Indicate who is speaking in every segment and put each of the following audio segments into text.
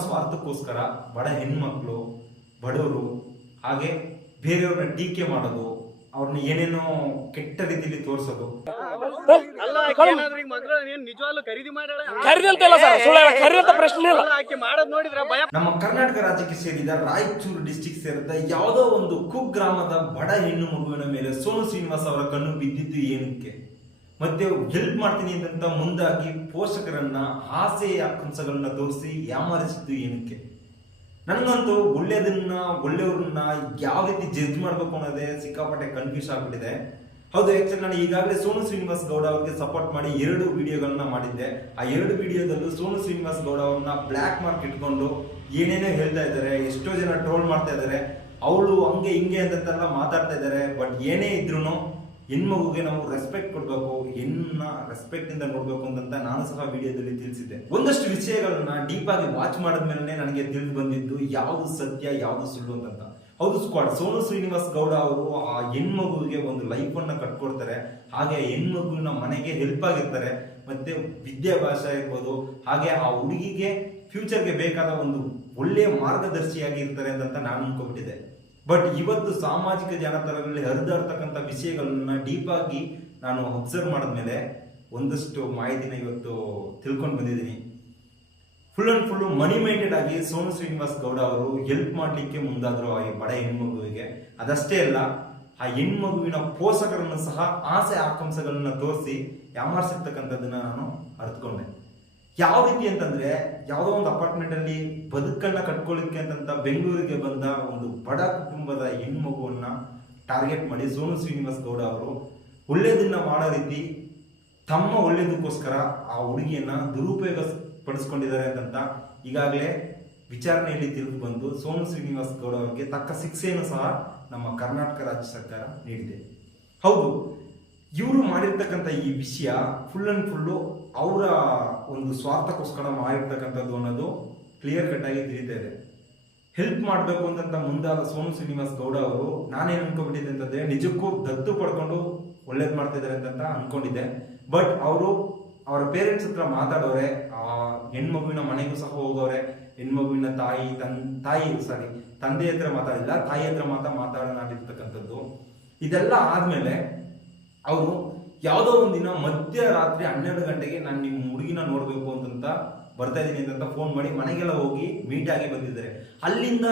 Speaker 1: ಸ್ವಾರ್ಥಕ್ಕೋಸ್ಕರ ಬಡ ಹೆಣ್ಮಕ್ಳು ಬಡವರು ಹಾಗೆ ಬೇರೆಯವ್ರನ್ನ ಟೀಕೆ ಮಾಡೋದು ಅವ್ರನ್ನ ಏನೇನೋ ಕೆಟ್ಟ ರೀತಿಯಲ್ಲಿ ತೋರಿಸೋದು. ನಮ್ಮ ಕರ್ನಾಟಕ ರಾಜ್ಯಕ್ಕೆ ಸೇರಿದ ರಾಯಚೂರು ಡಿಸ್ಟಿಕ್ ಸೇರಿದ ಯಾವುದೋ ಒಂದು ಕುಗ್ರಾಮದ ಬಡ ಹೆಣ್ಣು ಮಗುವಿನ ಮೇಲೆ ಸೋನು ಶ್ರೀನಿವಾಸ್ ಅವರ ಕಣ್ಣು ಬಿದ್ದಿದ್ದು ಏನಕ್ಕೆ? ಮತ್ತೆ ಹೆಲ್ಪ್ ಮಾಡ್ತೀನಿ ಅಂತ ಮುಂದಾಗಿ ಪೋಷಕರನ್ನ ಆಸೆಯ ಆಕಾಂಕ್ಷಗಳನ್ನ ತೋರಿಸಿ ಯಾಮಾರಿಸಿದ್ದು ಏನಕ್ಕೆ? ನನಗಂತೂ ಒಳ್ಳೆಯದನ್ನ, ಒಳ್ಳೆಯವ್ರನ್ನ ಯಾವ ರೀತಿ ಜಡ್ಜ್ ಮಾಡ್ಬೇಕು ಅನ್ನೋದೇ ಸಿಕ್ಕಾಪಟ್ಟೆ ಕನ್ಫ್ಯೂಸ್ ಆಗ್ಬಿಟ್ಟಿದೆ. ಹೌದು ಆಕ್ಚುಲಿ ನಾನು ಈಗಾಗಲೇ ಸೋನು ಶ್ರೀನಿವಾಸ್ ಗೌಡ ಅವರಿಗೆ ಸಪೋರ್ಟ್ ಮಾಡಿ ಎರಡು ವಿಡಿಯೋಗಳನ್ನ ಮಾಡಿದ್ದೆ. ಆ ಎರಡು ವಿಡಿಯೋದಲ್ಲೂ ಸೋನು ಶ್ರೀನಿವಾಸ್ ಗೌಡ ಅವ್ರನ್ನ ಬ್ಲ್ಯಾಕ್ ಮಾರ್ಕ್ ಇಟ್ಕೊಂಡು ಏನೇನೋ ಹೇಳ್ತಾ ಇದ್ದಾರೆ, ಎಷ್ಟೋ ಜನ ಟ್ರೋಲ್ ಮಾಡ್ತಾ ಇದ್ದಾರೆ. ಅವಳು ಹಂಗೆ ಹಿಂಗೆ ಅಂತ ಮಾತಾಡ್ತಾ ಇದ್ದಾರೆ ಬಟ್ ಏನೇ ಇದ್ರು ಹೆಣ್ಮಗುಗೆ ನಾವು ರೆಸ್ಪೆಕ್ಟ್ ಕೊಡ್ಬೇಕು ಹೆಣ್ಣ ರೆಸ್ಪೆಕ್ಟ್ ಇಂದ ನೋಡ್ಬೇಕು ಅಂತ ನಾನು ಸಹ ವಿಡಿಯೋದಲ್ಲಿ ತಿಳಿಸಿದ್ದೆ. ಒಂದಷ್ಟು ವಿಷಯಗಳನ್ನ ಡೀಪ್ ಆಗಿ ವಾಚ್ ಮಾಡಿದ್ಮೇಲೆ ನನಗೆ ತಿಳಿದು ಬಂದಿದ್ದು ಯಾವುದು ಸತ್ಯ, ಯಾವುದು ಸುಳ್ಳು ಅಂತ ಹೌದು ಸ್ಕ್ವಾಡ್ ಸೋನು ಶ್ರೀನಿವಾಸ್ ಗೌಡ ಅವರು ಆ ಹೆಣ್ಮಗುವಿಗೆ ಒಂದು ಲೈಫ್ ಅನ್ನ ಕಟ್ಕೊಡ್ತಾರೆ. ಹಾಗೆ ಹೆಣ್ಮಗುವಿನ ಮನೆಗೆ ಹೆಲ್ಪ್ ಆಗಿರ್ತಾರೆ. ಮತ್ತೆ ವಿದ್ಯಾಭ್ಯಾಸ ಇರ್ಬೋದು, ಹಾಗೆ ಆ ಹುಡುಗಿಗೆ ಫ್ಯೂಚರ್ಗೆ ಬೇಕಾದ ಒಂದು ಒಳ್ಳೆಯ ಮಾರ್ಗದರ್ಶಿಯಾಗಿ ಇರ್ತಾರೆ ಅಂತ ನಾನು ಅನ್ಕೊಂಡ್ಬಿಟ್ಟಿದ್ದೆ. ಬಟ್ ಇವತ್ತು ಸಾಮಾಜಿಕ ಜಾಲತಾಣಗಳಲ್ಲಿ ಹರಿದಾಡ್ತಕ್ಕಂಥ ವಿಷಯಗಳನ್ನ ಡೀಪ್ ಆಗಿ ನಾನು ಅಬ್ಸರ್ವ್ ಮಾಡಿದ್ಮೇಲೆ ಒಂದಷ್ಟು ಮಾಹಿತಿನ ಇವತ್ತು ತಿಳ್ಕೊಂಡು ಬಂದಿದ್ದೀನಿ. Full and full money minded ಆಗಿ ಸೋನು ಶ್ರೀನಿವಾಸ್ ಗೌಡ ಅವರು ಹೆಲ್ಪ್ ಮಾಡಲಿಕ್ಕೆ ಮುಂದಾದ್ರು ಆ ಬಡ ಹೆಣ್ಮಗುವಿಗೆ. ಅದಷ್ಟೇ ಅಲ್ಲ, ಆ ಹೆಣ್ಮಗುವಿನ ಪೋಷಕರನ್ನು ಸಹ ಆಸೆ ಆಕಾಂಕ್ಷೆಗಳನ್ನ ತೋರಿಸಿ ಯಾಮಾರಿಸಿರ್ತಕ್ಕಂಥದ್ದನ್ನ ನಾನು ಅರ್ಥಕೊಂಡೆ ಯಾವ ರೀತಿ ಅಂತಂದ್ರೆ ಯಾವುದೋ ಒಂದು ಅಪಾರ್ಟ್ಮೆಂಟ್ ಅಲ್ಲಿ ಬದುಕನ್ನ ಕಟ್ಕೊಳ್ಳಿಕ್ಕೆ ಅಂತಂತ ಬೆಂಗಳೂರಿಗೆ ಬಂದ ಒಂದು ಬಡ ಕುಟುಂಬದ ಹೆಣ್ಮಗುವನ್ನ ಟಾರ್ಗೆಟ್ ಮಾಡಿ ಸೋನು ಶ್ರೀನಿವಾಸ್ ಗೌಡ ಅವರು ಒಳ್ಳೇದನ್ನ ಮಾಡೋ ರೀತಿ ತಮ್ಮ ಒಳ್ಳೇದಕ್ಕೋಸ್ಕರ ಆ ಹುಡುಗಿಯನ್ನ ದುರುಪಯೋಗ ಪಡಿಸ್ಕೊಂಡಿದ್ದಾರೆ ಅಂತಂತ ಈಗಾಗಲೇ ವಿಚಾರಣೆಯಲ್ಲಿ ತಿಳಿದು ಬಂದು ಸೋನು ಶ್ರೀನಿವಾಸ್ ಗೌಡ ಅವರಿಗೆ ತಕ್ಕ ಶಿಕ್ಷೆಯನ್ನು ಸಹ ನಮ್ಮ ಕರ್ನಾಟಕ ರಾಜ್ಯ ಸರ್ಕಾರ ನೀಡಿದೆ. ಹೌದು ಇವರು ಮಾಡಿರ್ತಕ್ಕಂಥ ಈ ವಿಷಯ ಫುಲ್ ಅಂಡ್ ಫುಲ್ಲು ಅವರ ಒಂದು ಸ್ವಾರ್ಥಕ್ಕೋಸ್ಕರ ಮಾಡಿರ್ತಕ್ಕಂಥದ್ದು ಅನ್ನೋದು ಕ್ಲಿಯರ್ ಕಟ್ ಆಗಿ ತಿಳಿತಾ ಇದೆ. ಹೆಲ್ಪ್ ಮಾಡಬೇಕು ಅಂತ ಮುಂದಾದ ಸೋನು ಶ್ರೀನಿವಾಸ್ ಗೌಡ ಅವರು, ನಾನೇನು ಅನ್ಕೊಂಡ್ಬಿಟ್ಟಿದ್ದೆ ಅಂತಂದರೆ ನಿಜಕ್ಕೂ ದತ್ತು ಪಡ್ಕೊಂಡು ಒಳ್ಳೇದು ಮಾಡ್ತಾ ಇದ್ದಾರೆ ಅಂತ ಅಂದ್ಕೊಂಡಿದ್ದೆ ಬಟ್ ಅವರು ಅವರ ಪೇರೆಂಟ್ಸ್ ಹತ್ರ ಮಾತಾಡೋರೆ, ಆ ಹೆಣ್ಮಗುವಿನ ಮನೆಗೂ ಸಹ ಹೋಗೋರೆ, ಹೆಣ್ಮಗುವಿನ ತಾಯಿ, ತನ್, ತಾಯಿ ಸಾರಿ ತಂದೆ ಹತ್ರ ಮಾತಾಡಿಲ್ಲ, ತಾಯಿ ಹತ್ರ ಮಾತ್ರ ಮಾತಾಡೋಣ ಇದೆಲ್ಲ ಆದ್ಮೇಲೆ ಅವರು ಯಾವುದೋ ದಿನ ಮಧ್ಯರಾತ್ರಿ ಹನ್ನೆರಡು ಗಂಟೆಗೆ ನಾನು ನಿಮ್ಮ ಹುಡುಗಿನ ನೋಡಬೇಕು ಅಂತಂತ ಬರ್ತಾ ಇದ್ದೀನಿ ಅಂತ ಫೋನ್ ಮಾಡಿ ಮನೆಗೆಲ್ಲ ಹೋಗಿ ಮೀಟ್ ಆಗಿ ಬಂದಿದ್ದಾರೆ. ಅಲ್ಲಿಂದ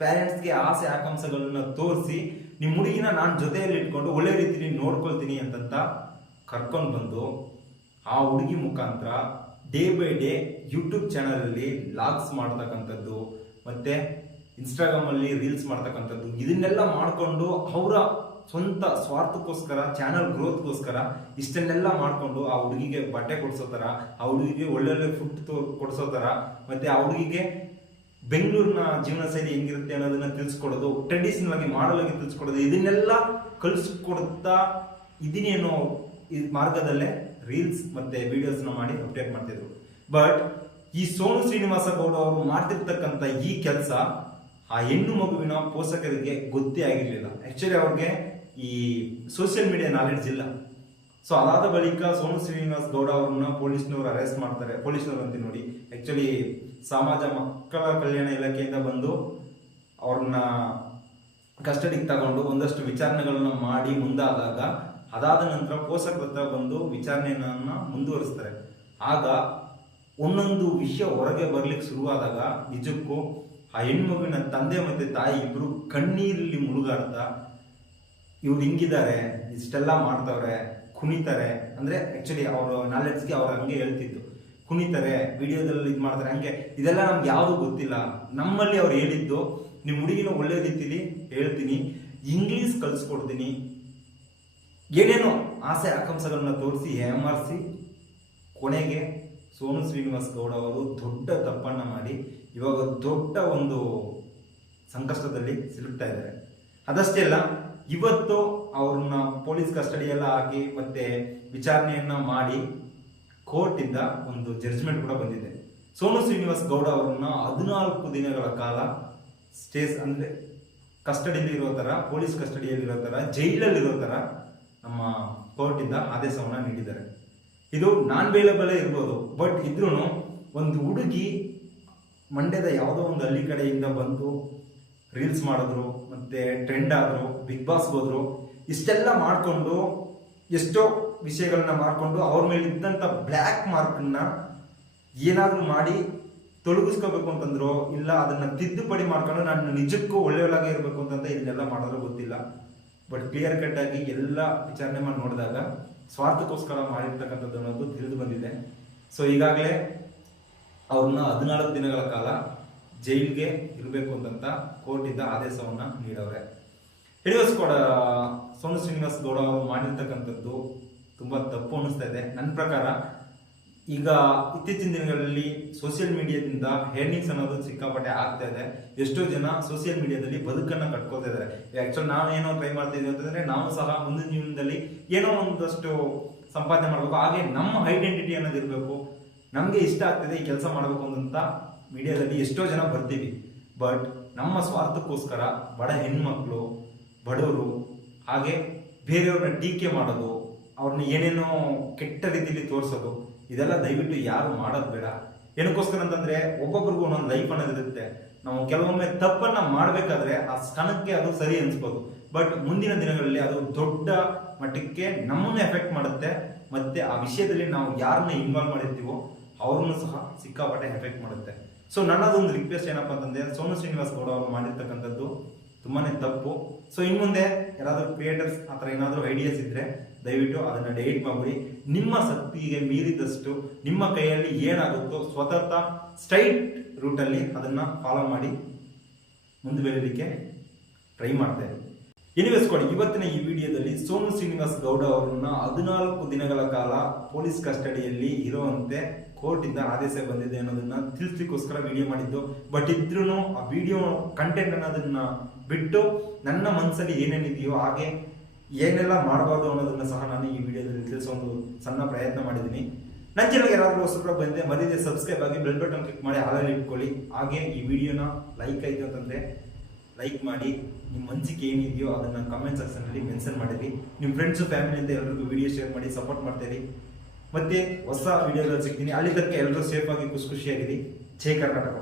Speaker 1: ಪ್ಯಾರೆಂಟ್ಸ್ಗೆ ಆಸೆ ಆಕಾಂಕ್ಷೆಗಳನ್ನ ತೋರಿಸಿ ನಿಮ್ಮ ಹುಡುಗಿನ ನಾನು ಜೊತೆಯಲ್ಲಿ ಇಟ್ಕೊಂಡು ಒಳ್ಳೆ ರೀತಿಲಿ ನೋಡ್ಕೊಳ್ತೀನಿ ಅಂತಂತ ಕರ್ಕೊಂಡು ಬಂದು ಆ ಹುಡುಗಿ ಮುಖಾಂತರ ಡೇ ಬೈ ಡೇ ಯೂಟ್ಯೂಬ್ ಚಾನಲಲ್ಲಿ ಲಾಗ್ಸ್ ಮಾಡ್ತಕ್ಕಂಥದ್ದು, ಮತ್ತು ಇನ್ಸ್ಟಾಗ್ರಾಮಲ್ಲಿ ರೀಲ್ಸ್ ಮಾಡ್ತಕ್ಕಂಥದ್ದು, ಇದನ್ನೆಲ್ಲ ಮಾಡಿಕೊಂಡು ಅವರ ಸ್ವಂತ ಸ್ವಾರ್ಥಕ್ಕೋಸ್ಕರ ಚಾನಲ್ ಗ್ರೋತ್ಗೋಸ್ಕರ ಇಷ್ಟನ್ನೆಲ್ಲ ಮಾಡಿಕೊಂಡು ಆ ಹುಡುಗಿಗೆ ಬಟ್ಟೆ ಕೊಡಿಸೋ ಥರ, ಆ ಹುಡುಗಿಗೆ ಒಳ್ಳೊಳ್ಳೆ ಫುಡ್ ಕೊಡಿಸೋ ಥರ, ಮತ್ತು ಆ ಹುಡುಗಿಗೆ ಬೆಂಗಳೂರಿನ ಜೀವನ ಶೈಲಿ ಹೆಂಗಿರುತ್ತೆ ಅನ್ನೋದನ್ನ ತಿಳಿಸ್ಕೊಡೋದು ಟ್ರೆಡಿಷನಲ್ ಆಗಿ ಮಾಡಲ್ ತಿಳಿಸ್ಕೊಡೋದು, ಇದನ್ನೆಲ್ಲ ಕಲಿಸ್ಕೊಡ್ತಾ ಇದೀನಿ ಈ ಮಾರ್ಗದಲ್ಲೇ ರೀಲ್ಸ್ ಮತ್ತು ವಿಡಿಯೋಸ್ನ ಮಾಡಿ ಅಪ್ಡೇಟ್ ಮಾಡ್ತಿದ್ರು ಬಟ್ ಈ ಸೋನು ಶ್ರೀನಿವಾಸ ಗೌಡ ಅವರು ಮಾಡ್ತಿರ್ತಕ್ಕಂಥ ಈ ಕೆಲಸ, ಆ ಹೆಣ್ಣು ಮಗುವಿನ ಪೋಷಕರಿಗೆ ಗೊತ್ತೇ ಆಗಿರಲಿಲ್ಲ. ಆ್ಯಕ್ಚುಲಿ ಅವ್ರಿಗೆ ಈ ಸೋಷಿಯಲ್ ಮೀಡಿಯಾ ನಾಲೆಡ್ಜ್ ಇಲ್ಲ. ಸೊ ಅದಾದ ಬಳಿಕ ಸೋನು ಶ್ರೀನಿವಾಸ್ ಗೌಡ ಅವ್ರನ್ನ ಪೊಲೀಸ್ನವರು ಅರೆಸ್ಟ್ ಮಾಡ್ತಾರೆ. ಪೊಲೀಸ್ನವ್ರು ಅಂತ ನೋಡಿ ಆ್ಯಕ್ಚುಲಿ ಸಮಾಜ, ಮಕ್ಕಳ ಕಲ್ಯಾಣ ಇಲಾಖೆಯಿಂದ ಬಂದು ಅವ್ರನ್ನ ಕಸ್ಟಡಿಗೆ ತಗೊಂಡು ಒಂದಷ್ಟು ವಿಚಾರಣೆಗಳನ್ನ ಮಾಡಿ ಮುಂದಾದಾಗ, ಅದಾದ ನಂತರ ಪೋಷಕರ ಹತ್ರ ಬಂದು ವಿಚಾರಣೆಯನ್ನ ಮುಂದುವರಿಸ್ತಾರೆ. ಆಗ ಒಂದೊಂದು ವಿಷಯ ಹೊರಗೆ ಬರ್ಲಿಕ್ಕೆ ಶುರುವಾದಾಗ ನಿಜಕ್ಕೂ ಆ ಹೆಣ್ಮಗುವಿನ ತಂದೆ ಮತ್ತೆ ತಾಯಿ ಇಬ್ಬರು ಕಣ್ಣೀರಲ್ಲಿ ಮುಳುಗಾಡ್ತಾ ಇವ್ರು ಹಿಂಗಿದ್ದಾರೆ, ಇಷ್ಟೆಲ್ಲ ಮಾಡ್ತವ್ರೆ, ಕುಣಿತಾರೆ. ಅಂದರೆ ಆ್ಯಕ್ಚುಲಿ ಅವ್ರ ನಾಲೆಡ್ಜ್ಗೆ ಅವ್ರು ಹಂಗೆ ಹೇಳ್ತಿದ್ದು ಕುಣಿತಾರೆ, ವಿಡಿಯೋದಲ್ಲಿ ಇದು ಮಾಡ್ತಾರೆ, ಹಂಗೆ. ಇದೆಲ್ಲ ನಮ್ಗೆ ಯಾವುದು ಗೊತ್ತಿಲ್ಲ. ನಮ್ಮಲ್ಲಿ ಅವ್ರು ಹೇಳಿದ್ದು ನಿಮ್ಮ ಹುಡುಗಿನ ಒಳ್ಳೆ ರೀತಿಲಿ ಹೇಳ್ತೀನಿ ಇಂಗ್ಲೀಷ್ ಕಲಿಸ್ಕೊಡ್ತೀನಿ ಏನೇನೋ ಆಸೆ, ಆಕಾಂಕ್ಷೆಗಳನ್ನ ತೋರಿಸಿ ಏಮಾರಿಸಿ ಕೊನೆಗೆ ಸೋನು ಶ್ರೀನಿವಾಸ್ ಗೌಡ ಅವರು ದೊಡ್ಡ ತಪ್ಪನ್ನು ಮಾಡಿ ಇವಾಗ ದೊಡ್ಡ ಒಂದು ಸಂಕಷ್ಟದಲ್ಲಿ ಸಿಲುಕ್ತಾ ಇದ್ದಾರೆ. ಅದಷ್ಟೇ ಅಲ್ಲ ಇವತ್ತು ಅವ್ರನ್ನ ಪೊಲೀಸ್ ಕಸ್ಟಡಿಯೆಲ್ಲ ಹಾಕಿ ಮತ್ತೆ ವಿಚಾರಣೆಯನ್ನ ಮಾಡಿ ಕೋರ್ಟಿಂದ ಒಂದು ಜಡ್ಜ್ಮೆಂಟ್ ಕೂಡ ಬಂದಿದೆ. ಸೋನು ಶ್ರೀನಿವಾಸ್ ಗೌಡ ಅವರನ್ನ ಹದಿನಾಲ್ಕು ದಿನಗಳ ಕಾಲ ಸ್ಟೇಸ್ ಅಂದ್ರೆ ಕಸ್ಟಡಿಯಲ್ಲಿ ಇರೋ ತರ, ಪೊಲೀಸ್ ಕಸ್ಟಡಿಯಲ್ಲಿ ಇರೋ ತರ ಜೈಲಲ್ಲಿ ಇರೋ ತರ ನಮ್ಮ ಕೋರ್ಟಿಂದ ಆದೇಶವನ್ನ ನೀಡಿದ್ದಾರೆ. ಇದು ನಾನ್ ಬೇಲಬಲೇ ಇರ್ಬೋದು ಬಟ್ ಇದ್ರೂ ಒಂದು ಹುಡುಗಿ ಮಂಡ್ಯದ ಯಾವುದೋ ಒಂದು ಹಳ್ಳಿ ಕಡೆಯಿಂದ ಬಂದು ರೀಲ್ಸ್ ಮಾಡಿದ್ರು, ಮತ್ತೆ ಟ್ರೆಂಡ್ ಆದ್ರು ಬಿಗ್ ಬಾಸ್ ಹೋದ್ರು, ಇಷ್ಟೆಲ್ಲ ಮಾಡಿಕೊಂಡು, ಎಷ್ಟೋ ವಿಷಯಗಳನ್ನ ಮಾಡಿಕೊಂಡು ಅವ್ರ ಮೇಲೆ ಇದ್ದಂಥ ಬ್ಲ್ಯಾಕ್ ಮಾರ್ಕನ್ನ ಏನಾದರೂ ಮಾಡಿ ತೊಲಗಿಸ್ಕೋಬೇಕು ಅಂತಂದ್ರು, ಇಲ್ಲ ಅದನ್ನ ತಿದ್ದುಪಡಿ ಮಾಡ್ಕೊಂಡು ನಾನು ನಿಜಕ್ಕೂ ಒಳ್ಳೆಯವಳಾಗೆ ಇರಬೇಕು ಅಂತ ಇದನ್ನೆಲ್ಲ ಮಾಡೋದು ಗೊತ್ತಿಲ್ಲ. ಬಟ್ ಕ್ಲಿಯರ್ ಕಟ್ ಆಗಿ ಎಲ್ಲ ವಿಚಾರಣೆ ಮಾಡಿ ನೋಡಿದಾಗ ಸ್ವಾರ್ಥಕ್ಕೋಸ್ಕರ ಮಾಡಿರ್ತಕ್ಕಂಥದ್ದು ಅನ್ನೋದು ತಿಳಿದು ಬಂದಿದೆ. ಸೊ ಈಗಾಗಲೇ ಅವ್ರನ್ನ ಹದಿನಾಲ್ಕು ದಿನಗಳ ಕಾಲ ಜೈಲಿಗೆ ಇರಬೇಕು ಅಂತಂತ ಕೋರ್ಟಿಂದ ಆದೇಶವನ್ನ ನೀಡವ್ರೆ. ಹಿಡಿಯೋಸ್ ಕೂಡ ಸೋನು ಶ್ರೀನಿವಾಸ್ ಗೌಡ ಅವರು ಮಾಡಿರ್ತಕ್ಕಂಥದ್ದು ತುಂಬಾ ತಪ್ಪು ಅನಿಸ್ತಾ ಇದೆ. ನನ್ನ ಪ್ರಕಾರ ಈಗ ಇತ್ತೀಚಿನ ದಿನಗಳಲ್ಲಿ ಸೋಷಿಯಲ್ ಮೀಡಿಯಾದಿಂದ ಹೇರ್ನಿಂಗ್ಸ್ ಅನ್ನೋದು ಸಿಕ್ಕಾಪಟ್ಟೆ ಆಗ್ತಾ ಇದೆ. ಎಷ್ಟೋ ಜನ ಸೋಷಿಯಲ್ ಮೀಡಿಯಾದಲ್ಲಿ ಬದುಕನ್ನ ಕಟ್ಕೋತಾ ಇದ್ದಾರೆ. ನಾವು ಏನೋ ಟ್ರೈ ಮಾಡ್ತಾ ಇದೀವಿ ಅಂತಂದ್ರೆ ನಾವು ಸಹ ಮುಂದಿನ ಜೀವನದಲ್ಲಿ ಏನೋ ಒಂದಷ್ಟು ಸಂಪಾದನೆ ಮಾಡಬೇಕು. ಹಾಗೆ ನಮ್ಮ ಐಡೆಂಟಿಟಿ ಅನ್ನೋದು ಇರಬೇಕು ನಮಗೆ ಇಷ್ಟ ಆಗ್ತಿದೆ ಈ ಕೆಲಸ ಮಾಡಬೇಕು ಅಂತ ಮೀಡಿಯಾದಲ್ಲಿ ಎಷ್ಟೋ ಜನ ಬರ್ತೀವಿ. ಬಟ್ ನಮ್ಮ ಸ್ವಾರ್ಥಕ್ಕೋಸ್ಕರ ಬಡ ಹೆಣ್ಮಕ್ಳು, ಬಡವರು ಹಾಗೆ ಬೇರೆಯವ್ರನ್ನ ಟೀಕೆ ಮಾಡೋದು, ಅವ್ರನ್ನ ಏನೇನೋ ಕೆಟ್ಟ ರೀತಿಯಲ್ಲಿ ತೋರಿಸೋದು, ಇದೆಲ್ಲ ದಯವಿಟ್ಟು ಯಾರು ಮಾಡೋದು ಬೇಡ. ಏನಕ್ಕೋಸ್ಕರ ಅಂತಂದ್ರೆ ಒಬ್ಬೊಬ್ರಿಗೂ ಒಂದೊಂದು ಲೈಫ್ ಅನ್ನೋದು ಇರುತ್ತೆ. ನಾವು ಕೆಲವೊಮ್ಮೆ ತಪ್ಪನ್ನ ಮಾಡಬೇಕಾದ್ರೆ ಆ ಸ್ಥಾನಕ್ಕೆ ಅದು ಸರಿ ಅನ್ಸ್ಬೋದು. ಬಟ್ ಮುಂದಿನ ದಿನಗಳಲ್ಲಿ ಅದು ದೊಡ್ಡ ಮಟ್ಟಕ್ಕೆ ನಮ್ಮನ್ನ ಎಫೆಕ್ಟ್ ಮಾಡುತ್ತೆ. ಮತ್ತೆ ಆ ವಿಷಯದಲ್ಲಿ ನಾವು ಯಾರನ್ನ ಇನ್ವಾಲ್ವ್ ಮಾಡಿರ್ತೀವೋ ಅವ್ರನ್ನೂ ಸಹ ಸಿಕ್ಕಾಪಟ್ಟೆ ಎಫೆಕ್ಟ್ ಮಾಡುತ್ತೆ. ಸೊ ನನ್ನದೊಂದು ರಿಕ್ವೆಸ್ಟ್ ಏನಪ್ಪ ಅಂತಂದ್ರೆ ಸೋನು ಶ್ರೀನಿವಾಸ್ ಗೌಡ ಅವರು ಮಾಡಿರ್ತಕ್ಕಂಥದ್ದು ತುಂಬಾನೇ ತಪ್ಪು. ಸೊ ಇನ್ ಮುಂದೆ ಯಾರಾದರೂ ಕ್ರಿಯೇಟರ್ಸ್ ಆ ಥರ ಏನಾದರೂ ಐಡಿಯಾಸ್ ಇದ್ರೆ ದಯವಿಟ್ಟು ಅದನ್ನು ಡೆಲಿಟ್ ಮಾಡಿ ನಿಮ್ಮ ಶಕ್ತಿಗೆ ಮೀರಿದಷ್ಟು ನಿಮ್ಮ ಕೈಯಲ್ಲಿ ಏನಾಗುತ್ತೋ ಸ್ವತಃ ಸ್ಟ್ರೈಟ್ ರೂಟಲ್ಲಿ ಅದನ್ನು ಫಾಲೋ ಮಾಡಿ ಮುಂದೆ ಟ್ರೈ ಮಾಡ್ತಾ ಎನಿವೇಸ್ ಕೊಡಿ ಇವತ್ತಿನ ಈ ವಿಡಿಯೋದಲ್ಲಿ ಸೋನು ಶ್ರೀನಿವಾಸ್ ಗೌಡ ಅವರನ್ನ ಹದಿನಾಲ್ಕು ದಿನಗಳ ಕಾಲ ಪೊಲೀಸ್ ಕಸ್ಟಡಿಯಲ್ಲಿ ಇರುವಂತೆ ಕೋರ್ಟ್ ಇಂದ ಆದೇಶ ಬಂದಿದೆ ಅನ್ನೋದನ್ನ ತಿಳಿಸ್ಲಿಕ್ಕೋಸ್ಕರ ವಿಡಿಯೋ ಮಾಡಿದ್ದು. ಬಟ್ ಇದ್ರೂ ಆ ವಿಡಿಯೋ ಕಂಟೆಂಟ್ ಅನ್ನೋದನ್ನ ಬಿಟ್ಟು ನನ್ನ ಮನಸ್ಸಲ್ಲಿ ಏನೇನಿದೆಯೋ ಹಾಗೆ ಏನೆಲ್ಲ ಮಾಡಬಾರ್ದು ಅನ್ನೋದನ್ನ ಸಹ ನಾನು ಈ ವಿಡಿಯೋದಲ್ಲಿ ತಿಳಿಸೋ ಒಂದು ಸಣ್ಣ ಪ್ರಯತ್ನ ಮಾಡಿದ್ದೀನಿ. ನನ್ನ ಚಾನಲ್ಗೆ ಯಾರಾದರೂ ಹೊಸಬ್ರು ಬಂದೆ ಮರೀದೆ ಸಬ್ಸ್ಕ್ರೈಬ್ ಆಗಿ ಬೆಲ್ ಬಟನ್ ಕ್ಲಿಕ್ ಮಾಡಿ ಹಾಲಲ್ಲಿ ಇಟ್ಕೊಳ್ಳಿ. ಹಾಗೆ ಈ ವಿಡಿಯೋನ ಲೈಕ್ ಆಯಿತು ಅಂತಂದ್ರೆ ಲೈಕ್ ಮಾಡಿ ನಿಮ್ಮ ಮನಸ್ಸಿಗೆ ಏನಿದೆಯೋ ಅದನ್ನ ಕಾಮೆಂಟ್ ಸೆಕ್ಷನ್ ಅಲ್ಲಿ ಮೆನ್ಷನ್ ಮಾಡಿರಿ. ನಿಮ್ಮ ಫ್ರೆಂಡ್ಸು ಫ್ಯಾಮಿಲಿ ಅಂತ ಎಲ್ಲರಿಗೂ ವಿಡಿಯೋ ಶೇರ್ ಮಾಡಿ ಸಪೋರ್ಟ್ ಮಾಡ್ತೀರಿ. ಮತ್ತೆ ಹೊಸ ವಿಡಿಯೋಗಳು ಸಿಗ್ತೀನಿ. ಅಲ್ಲಿ ತನಕ ಎಲ್ಲರೂ ಸೇಫಾಗಿ ಖುಷಿ ಖುಷಿಯಾಗಿರಿ. ಜೈ ಕರ್ನಾಟಕ.